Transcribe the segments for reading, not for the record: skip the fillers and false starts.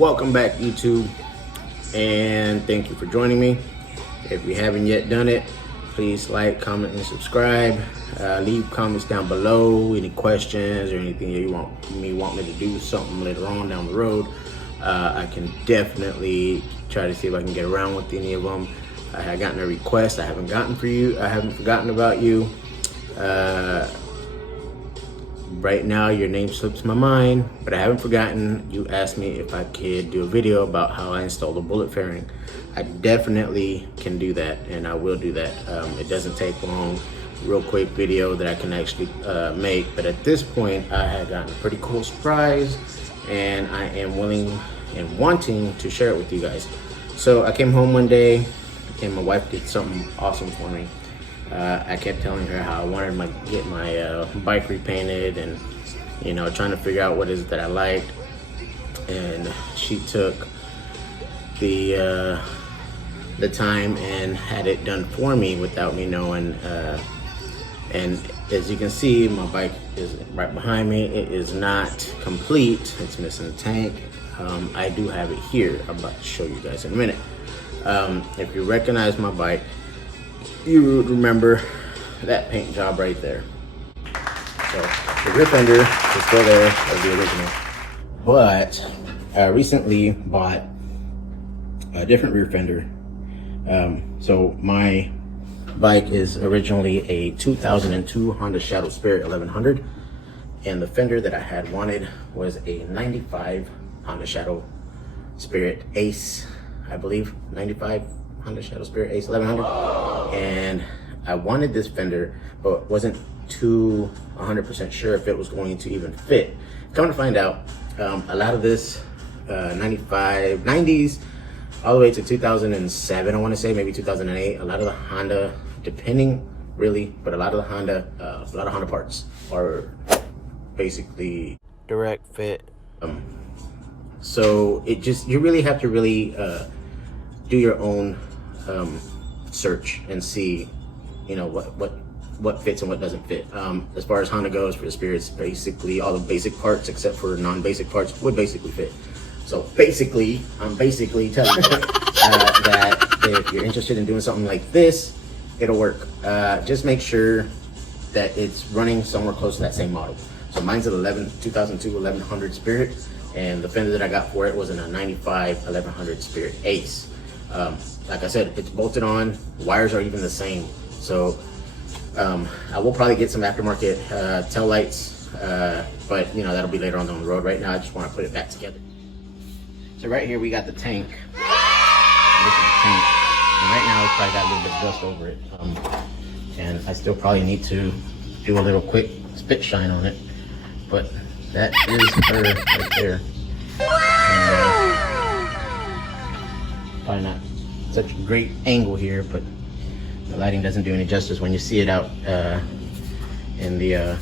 Welcome back, YouTube, and thank you for joining me. If you haven't yet done it, please like, comment, and subscribe. Leave comments down below, any questions or anything you want me to do something later on down the road. I can definitely try to see if I can get around with any of them. I have gotten a request I haven't gotten for you. I haven't forgotten about you. Right now your name slips my mind, but I haven't forgotten. You asked me if I could do a video about how I installed a bullet fairing. I definitely can do that, and I will do that. It doesn't take long, real quick video that I can actually make. But at this point, I had gotten a pretty cool surprise, and I am willing and wanting to share it with you guys. So I came home one day, and my wife did something awesome for me. I kept telling her how I wanted to get my bike repainted, and trying to figure out what is it that I liked. And she took the time and had it done for me without me knowing. And as you can see, my bike is right behind me. It is not complete. It's missing a tank. I do have it here. I'm about to show you guys in a minute. If you recognize my bike, you would remember that paint job right there. So the rear fender is still there as the original, but I recently bought a different rear fender. So my bike is originally a 2002 Honda Shadow Spirit 1100, and the fender that I had wanted was a 95 Honda Shadow Spirit Ace, I believe, 95 Honda Shadow Spirit Ace 1100. And I wanted this fender, but wasn't too 100% sure if it was going to even fit. Come to find out, a lot of this 90s all the way to 2007, I want to say, maybe 2008, a lot of the Honda, depending really, but a lot of Honda parts are basically direct fit. So you really have to really do your own search and see what fits and what doesn't fit. As far as Honda goes, for the Spirits, basically all the basic parts except for non-basic parts would basically fit. So basically, I'm basically telling you that if you're interested in doing something like this, it'll work. Just make sure that it's running somewhere close to that same model. So mine's an 2002 1100 Spirit, and the fender that I got for it was in a 95 1100 Spirit Ace. Like I said, it's bolted on, wires are even the same. So I will probably get some aftermarket tail lights, but that'll be later on down the road. Right now I just want to put it back together. So right here we got the tank. This is the tank, and right now it's probably got a little bit of dust over it, and I still probably need to do a little quick spit shine on it, but that is her right there. Probably not such a great angle here, but the lighting doesn't do any justice when you see it out in the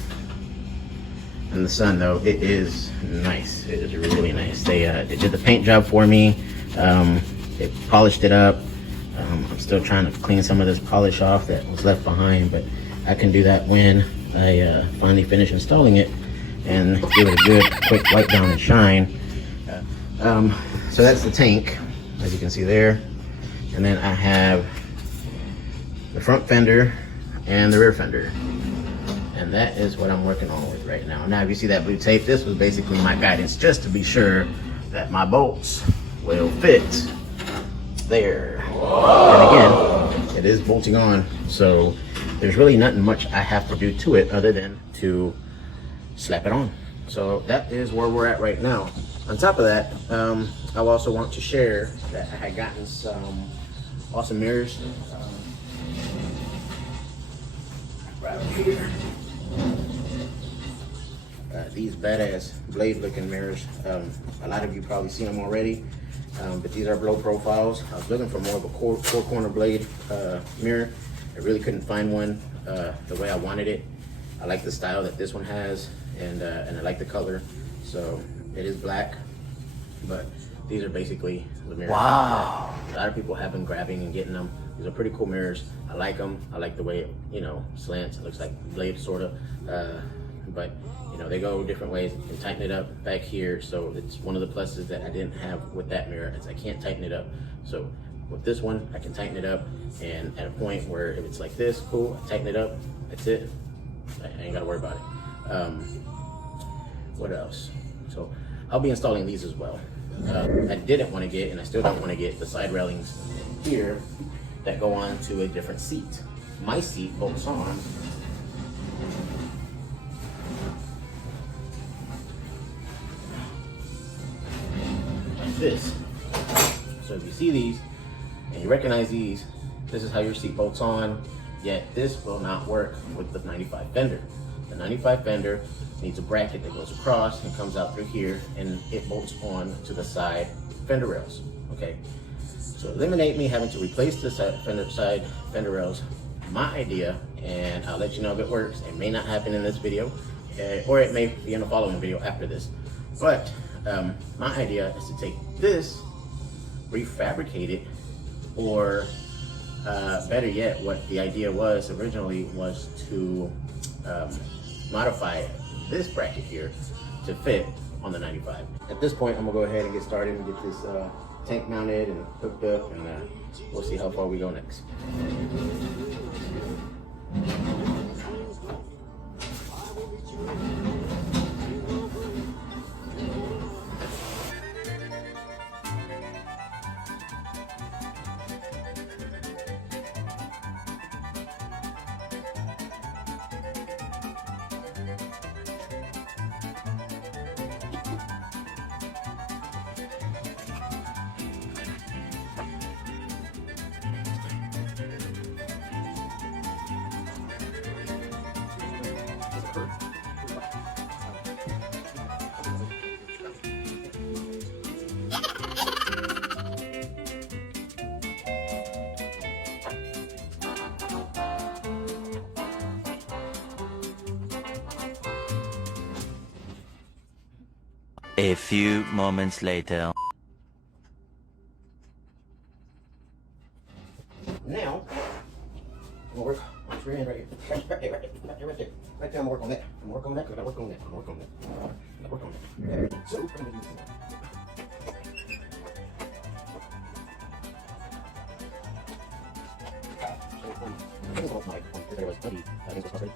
sun. Though it is nice. It is really nice. They did the paint job for me. They polished it up. I'm still trying to clean some of this polish off that was left behind, but I can do that when I finally finish installing it and give it a good quick wipe down and shine. So that's the tank, as you can see there. And then I have the front fender and the rear fender. And that is what I'm working on with right now. Now, if you see that blue tape, this was basically my guidance just to be sure that my bolts will fit there. And again, it is bolting on, so there's really nothing much I have to do to it other than to slap it on. So that is where we're at right now. On top of that, I also want to share that I had gotten some awesome mirrors. Right over here. These badass blade looking mirrors. A lot of you probably seen them already, but these are low profiles. I was looking for more of a four corner blade mirror. I really couldn't find one the way I wanted it. I like the style that this one has, and I like the color. So it is black, but these are basically the mirrors. Wow. A lot of people have been grabbing and getting them. These are pretty cool mirrors. I like them. I like the way it, slants. It looks like blade sort of. but you know, they go different ways. You can tighten it up back here. So it's one of the pluses that I didn't have with that mirror, is I can't tighten it up. So with this one, I can tighten it up, and at a point where if it's like this, cool, I tighten it up, that's it. I ain't gotta worry about it. What else? So I'll be installing these as well. I didn't want to get, and I still don't want to get, the side railings here that go on to a different seat. My seat bolts on like this. So if you see these and you recognize these, this is how your seat bolts on, yet this will not work with the 95 fender. The 95 fender needs a bracket that goes across and comes out through here, and it bolts on to the side fender rails, okay? So eliminate me having to replace the side fender rails. My idea, and I'll let you know if it works. It may not happen in this video, or it may be in the following video after this. But my idea is to take this, refabricate it, or better yet, what the idea was originally was to modify this bracket here to fit on the 95. At this point, I'm gonna go ahead and get started and get this tank mounted and hooked up, and we'll see how far we go next. A few moments later. Now, I'm gonna work on your hand right here. Right there. Right there, I'm gonna work on that. I'm gonna work on that, because I work on that. I'm gonna work on that. I'm gonna work on that. Okay. So, I'm gonna do this. I think it's my because there was bloody things was covered.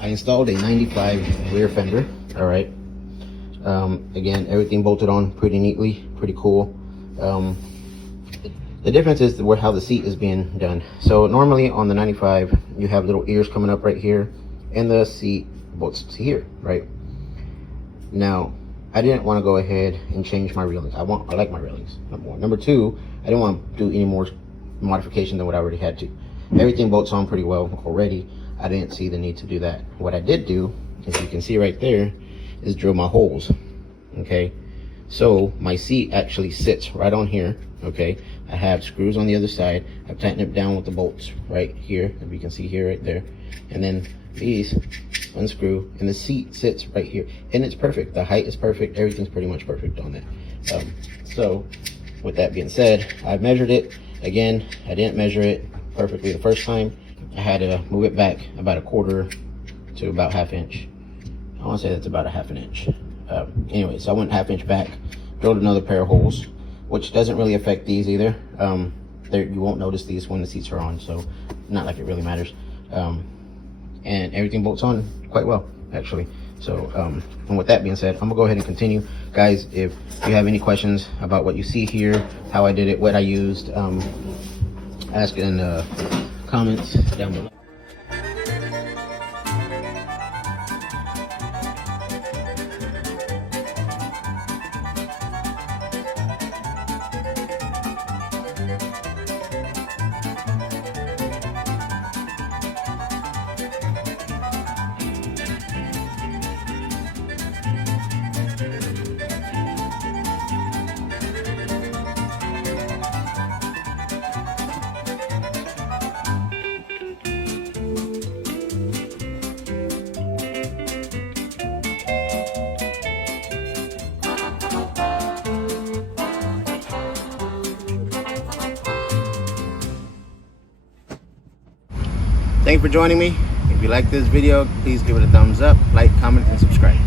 I installed a 95 rear fender. All right. Again, everything bolted on pretty neatly, pretty cool. The difference is how the seat is being done. So normally on the 95, you have little ears coming up right here, and the seat bolts to here, right? Now, I didn't want to go ahead and change my railings. I like my railings, number one. Number two, I didn't want to do any more modification than what I already had to. Everything bolts on pretty well already. I didn't see the need to do that. What I did do, as you can see right there, is drill my holes. Okay, so my seat actually sits right on here. Okay, I have screws on the other side. I've tightened it down with the bolts right here, if you can see here, right there, and then these unscrew, and the seat sits right here, and it's perfect. The height is perfect. Everything's pretty much perfect on that. So with that being said, I measured it again. I didn't measure it perfectly the first time. I had to move it back about a quarter to about ½ inch. I want to say that's about a ½ inch. Anyway, so I went ½ inch back, drilled another pair of holes, which doesn't really affect these either. You won't notice these when the seats are on, so not like it really matters. And everything bolts on quite well, actually. So and with that being said, I'm gonna go ahead and continue. Guys, if you have any questions about what you see here, how I did it, what I used, ask in the comments down below. Thank you for joining me. If you like this video, please give it a thumbs up, like, comment, and subscribe.